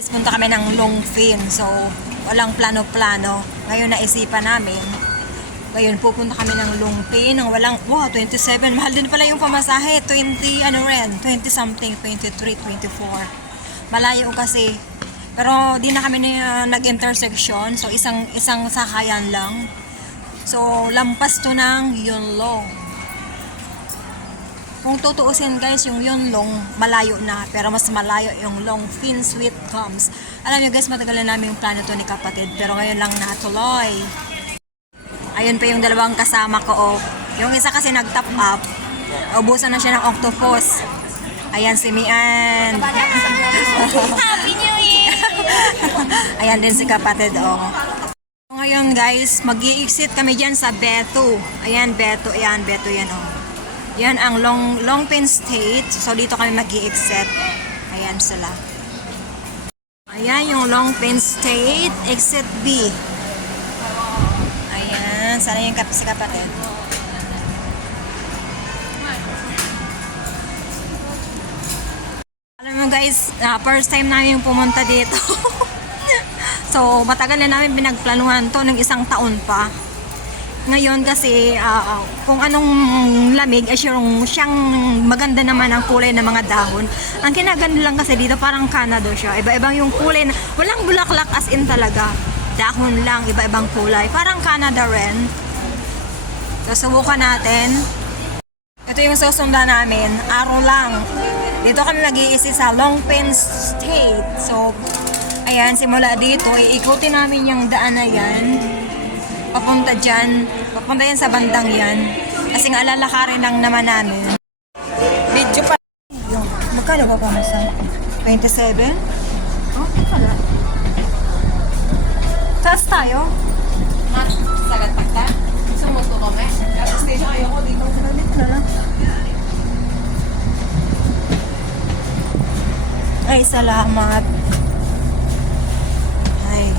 Punta kami ng Longfin. So, walang plano-plano. Ngayon naisipan namin. Ngayon pupunta kami ng Longfin. Ng walang, 27. Mahal din pala yung pamasahe. 20 something, 23, 24. Malayo kasi. Pero di na kami nag-intersection. So, isang sakayan lang. So, lampas to ng Yunlong. Kung tutuusin guys, yung Yunlong malayo na, pero mas malayo yung Longfin Sweet Gums. Alam nyo guys, matagal na namin yung plano to ni kapatid, pero ngayon lang natuloy. Ayun pa yung dalawang kasama ko. Yung isa kasi nag-top up. Ubusan na siya ng octopus. Ayan si Mian. Happy New Year! Ayan din si kapatid Ngayon guys, mag-i-exit kami dyan sa Beto. Ayan Beto, ayan Beto yan Yan ang Longfin State. So dito kami mag-i-exit. Ayan sila. Ayan yung Longfin State, exit B. Ayan, sana yung si kapatid. Alam mo guys, first time namin pumunta dito. So matagal na namin pinagplanuhan to ng isang taon pa. Ngayon kasi kung anong lamig ay siyang maganda naman ang kulay ng mga dahon. Ang kinaganda lang kasi dito parang Canada siya. Iba-ibang yung kulay na, walang bulaklak as in talaga. Dahon lang, iba-ibang kulay. Parang Canada rin. So subukan natin. Ito yung susundan namin. Araw lang. Dito kami mag-iisip sa Longfin State. So ayan, simula dito, iikutin namin yung daan na yan. Papunta dyan. Papunta yan sa bandang yan. Kasi nga lalakarin lang naman namin. Video pa. Magkano ba pamasan? 27? Oh, wala. Taas tayo? Sagat pagka. Sumusto kami. Station ayoko dito. Dito na lang. Ay, salamat. Ay.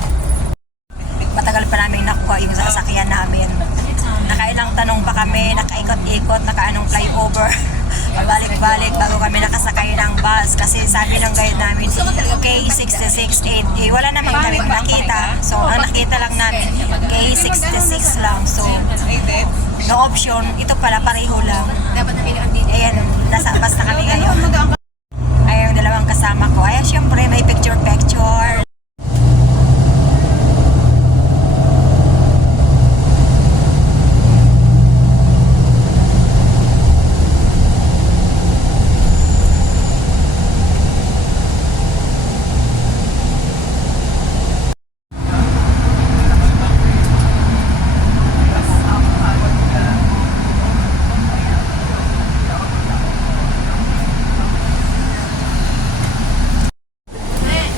Matagal pa namin nakuha yung sasakyan namin. Nakailang tanong pa kami, nakaikot-ikot, nakaanong flyover. Pabalik-balik bago kami nakasakay ng bus. Kasi sabi ng guide namin, K6680. Wala namang kami nakita. So, ang nakita lang namin, K66 lang. So, no option. Ito pala, pareho lang. Ayan, nasa bus na kami ngayon. Ayan yung dalawang kasama ko. Ayan, syempre, may picture-picture.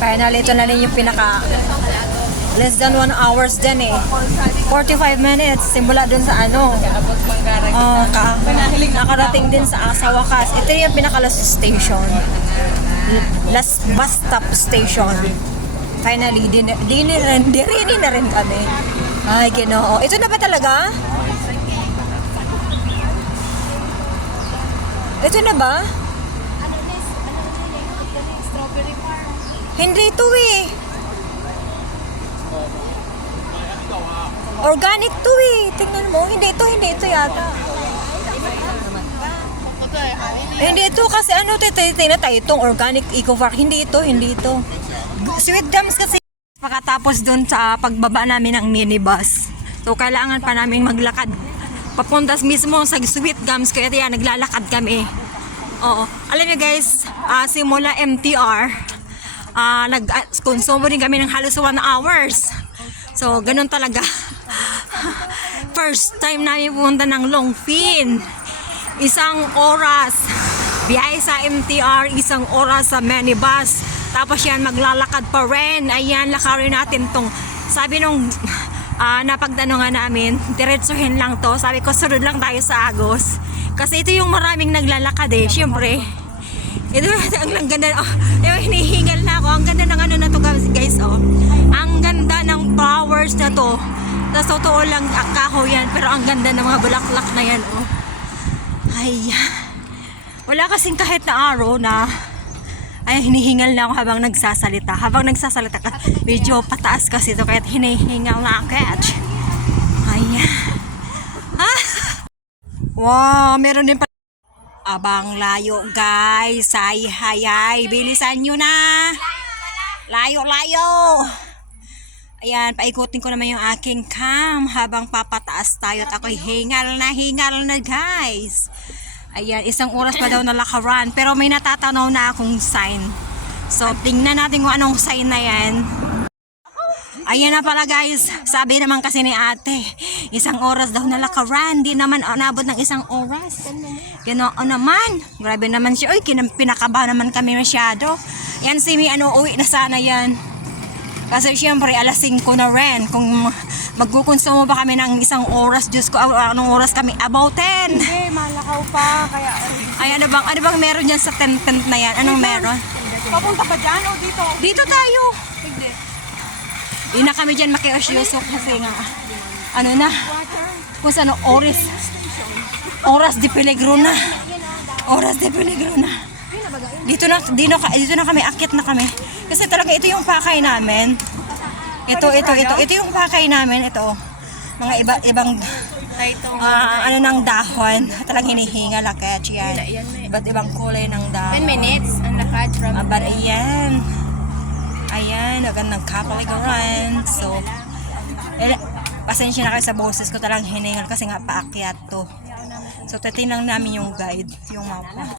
Finally, ito na rin yung pinaka less than 1 hours din 45 minutes simula dun sa nakarating din sa wakas. Ito yung pinaka last station, last bus stop station. Finally, dirini na rin kami. Ay, Ginoo. Ito na ba talaga? Ito na ba? Hindi ito organic to tingnan mo, hindi ito yata. Hindi ito kasi tingnan tayo itong organic eco-park, hindi ito Sweet Gums kasi. Pagkatapos dun sa pagbaba namin ng minibus, so kailangan pa namin maglakad papunta mismo sa Sweet Gums, kaya naglalakad kami. Alam niyo guys, simula MTR nag-consume din kami ng halos 1 hours. So, ganun talaga. First time namin pumunta ng Longfin. 1 oras. Biyahe sa MTR, 1 oras sa minibus. Tapos yan, maglalakad pa rin. Ayan, lakarin natin tong. Sabi nung napagtanungan namin, diretsuhin lang to. Sabi ko, sunod lang tayo sa Agos. Kasi ito yung maraming naglalakad syempre. Ito, ang ganda, hinihingal na ako. Ang ganda ng na to guys, Ang ganda ng flowers na to. Sa totoo lang, kahoy yan, pero ang ganda ng mga bulaklak na yan, Ay, wala kasing kahit na araw na Ay, hinihingal na ako habang nagsasalita. Habang nagsasalita ka, medyo pataas kasi ito, kaya hinihingal na ako. Ayan. Ha? Wow, meron din pa. Abang layo, guys. Ay, bilisan nyo na. Layo. Ayan, paikutin ko naman yung aking cam habang papataas tayo at ako'y hingal na, guys. Ayan, 1 oras pa daw na lakaran. Pero may natatanaw na akong sign. So, tingnan natin kung anong sign na yan. Ayan na pala, guys. Sabi naman kasi ni ate, 1 oras daw na lakaran. Di naman nabot ng 1 oras. Ganoon naman. Grabe naman siya. Uy, pinakaba naman kami masyado. Yan si Mi, uwi na sana yan. Kasi syempre, alas 5 na rin. Kung magkukonsumo ba kami ng 1 oras, Diyos ko, anong oras kami? About 10. Hindi, malakaw pa. Kaya, Ay, ano bang meron dyan sa tent na yan? Anong meron? papunta pa dyan o dito? Dito tayo. Hindi. Hindi na kami dyan makiosyoso kasi nga, ano na, kung saan, oras de peligro na. Dito na kami, akyat na kami. Kasi talaga ito yung pakay namin. Ito yung pakay namin, ito. Mga ibang ano ng dahon. Talagang hinihingal akit yan. Iba't ibang kulay ng dahon. 10 minutes ang lakad from But ayan, nagandang kapaligiran. So, pasensya na kayo sa boses ko, talagang hiningal kasi nga paakyat to. So, titingnan namin yung guide, yung mapa.